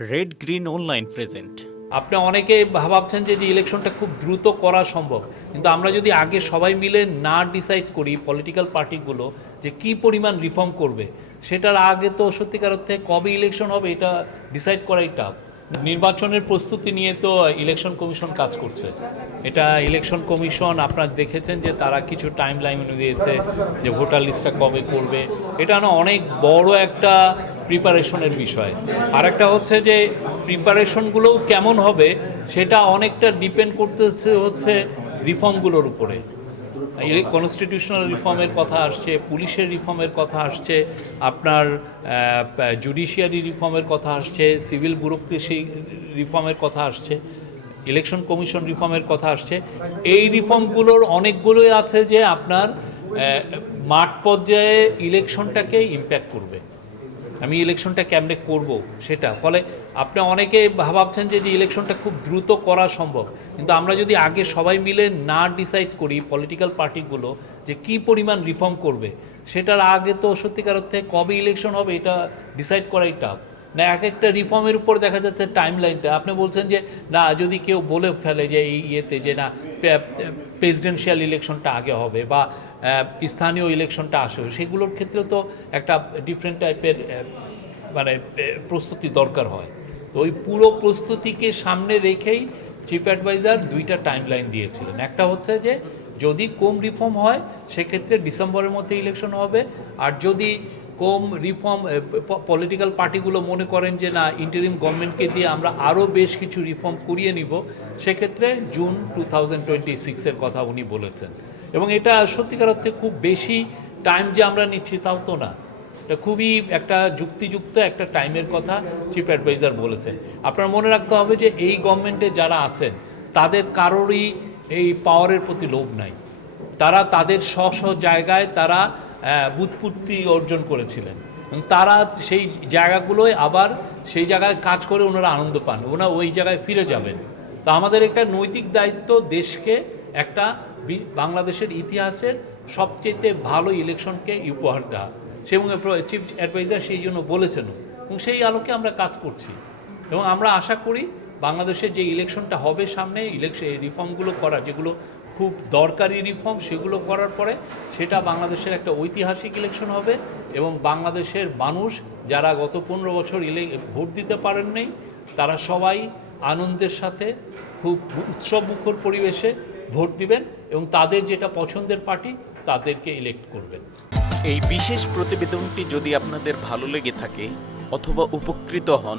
Red green online present আপনি অনেকে ভাবছেন যে ইলেকশনটা খুব দ্রুত করা সম্ভব, কিন্তু আমরা যদি আগে সবাই মিলে না ডিসাইড করি পলিটিক্যাল পার্টিগুলো যে কি পরিমাণ রিফর্ম করবে, সেটার আগে তো সত্যিকার অর্থে কবে ইলেকশন হবে এটা ডিসাইড করাই টাফ নির্বাচনের প্রস্তুতি নিয়ে তো ইলেকশন কমিশন কাজ করছে। এটা ইলেকশন কমিশন আপনারা দেখেছেন যে তারা কিছু টাইম লাইন দিয়েছে যে ভোটার লিস্টটা কবে করবে। এটা না অনেক বড় একটা প্রিপারেশনের বিষয়। আর একটা হচ্ছে যে প্রিপারেশনগুলোও কেমন হবে সেটা অনেকটা ডিপেন্ড করতেছে হচ্ছে রিফর্মগুলোর উপরে। কনস্টিটিউশনাল রিফর্মের কথা আসছে, পুলিশের রিফর্মের কথা আসছে, আপনার জুডিশিয়ারি রিফর্মের কথা আসছে সিভিল ব্যুরোক্রেসি রিফর্মের কথা আসছে ইলেকশন কমিশন রিফর্মের কথা আসছে। এই রিফর্মগুলোর অনেকগুলোই আছে যে আপনার মাঠ পর্যায়ে ইলেকশনটাকে ইম্প্যাক্ট করবে। আমি ইলেকশনটা কেমনে করব সেটা। ফলে আপনি অনেকে ভাবছেন যে ইলেকশনটা খুব দ্রুত করা সম্ভব। কিন্তু আমরা যদি আগে সবাই মিলে না ডিসাইড করি পলিটিক্যাল পার্টিগুলো যে, কি পরিমাণ রিফর্ম করবে, সেটার আগে তো সত্যিকার অর্থে কবে ইলেকশন হবে এটা ডিসাইড করাই টাফ না, এক একটা রিফর্মের উপর দেখা যাচ্ছে টাইম লাইনটা আপনি বলছেন যে, না, যদি কেউ বলে ফেলে যে, এই ইয়েতে যে, না প্রেসিডেন্সিয়াল ইলেকশনটা আগে হবে বা স্থানীয় ইলেকশনটা আসবে, সেগুলোর ক্ষেত্রে তো একটা ডিফারেন্ট টাইপের মানে প্রস্তুতি দরকার হয়। তো ওই পুরো প্রস্তুতিকে সামনে রেখেই চিফ অ্যাডভাইজার দুইটা টাইম লাইন দিয়েছিলেন। একটা হচ্ছে যে, যদি কম রিফর্ম হয়, সেক্ষেত্রে ডিসেম্বরের মধ্যে ইলেকশন হবে, আর যদি কম রিফর্ম পলিটিক্যাল পার্টিগুলো মনে করেন যে না ইন্টারিম গভর্নমেন্টকে দিয়ে আমরা আরও বেশ কিছু রিফর্ম করিয়ে নিব। সেক্ষেত্রে জুন টু থাউজেন্ড টোয়েন্টি সিক্সের কথা উনি বলেছেন। এবং এটা সত্যিকার অর্থে খুব বেশি টাইম যে আমরা নিচ্ছি তাও তো না। এটা খুবই একটা যুক্তিযুক্ত একটা টাইমের কথা চিফ অ্যাডভাইজার বলেছেন। আপনার মনে রাখতে হবে যে এই গভর্নমেন্টে যারা আছেন, তাদের কারোরই এই পাওয়ারের প্রতি লোভ নাই। তারা তাদের স্ব স্ব জায়গায় তারা বুৎপত্তি অর্জন করেছিলেন। এবং তারা সেই জায়গাগুলোয় আবার সেই জায়গায় কাজ করে ওনারা আনন্দ পান। ওনারা ওই জায়গায় ফিরে যাবেন। তো আমাদের একটা নৈতিক দায়িত্ব দেশকে একটা বাংলাদেশের ইতিহাসের সবচেয়ে ভালো ইলেকশনকে উপহার দেওয়া। সে এবং চিফ অ্যাডভাইজার সেই জন্য বলেছেন এবং সেই আলোকে আমরা কাজ করছি। এবং আমরা আশা করি বাংলাদেশের যে ইলেকশনটা হবে সামনে ইলেকশন রিফর্মগুলো করা যেগুলো খুব দরকারি রিফর্ম, সেগুলো করার পরে সেটা বাংলাদেশের একটা ঐতিহাসিক ইলেকশন হবে এবং বাংলাদেশের মানুষ যারা গত পনেরো বছর ইলে, ভোট দিতে পারেননি তারা সবাই আনন্দের সাথে খুব উৎসব মুখর পরিবেশে ভোট দিবেন এবং তাদের যেটা পছন্দের পার্টি তাদেরকে ইলেক্ট করবেন। এই বিশেষ প্রতিবেদনটি যদি আপনাদের ভালো লেগে থাকে অথবা উপকৃত হন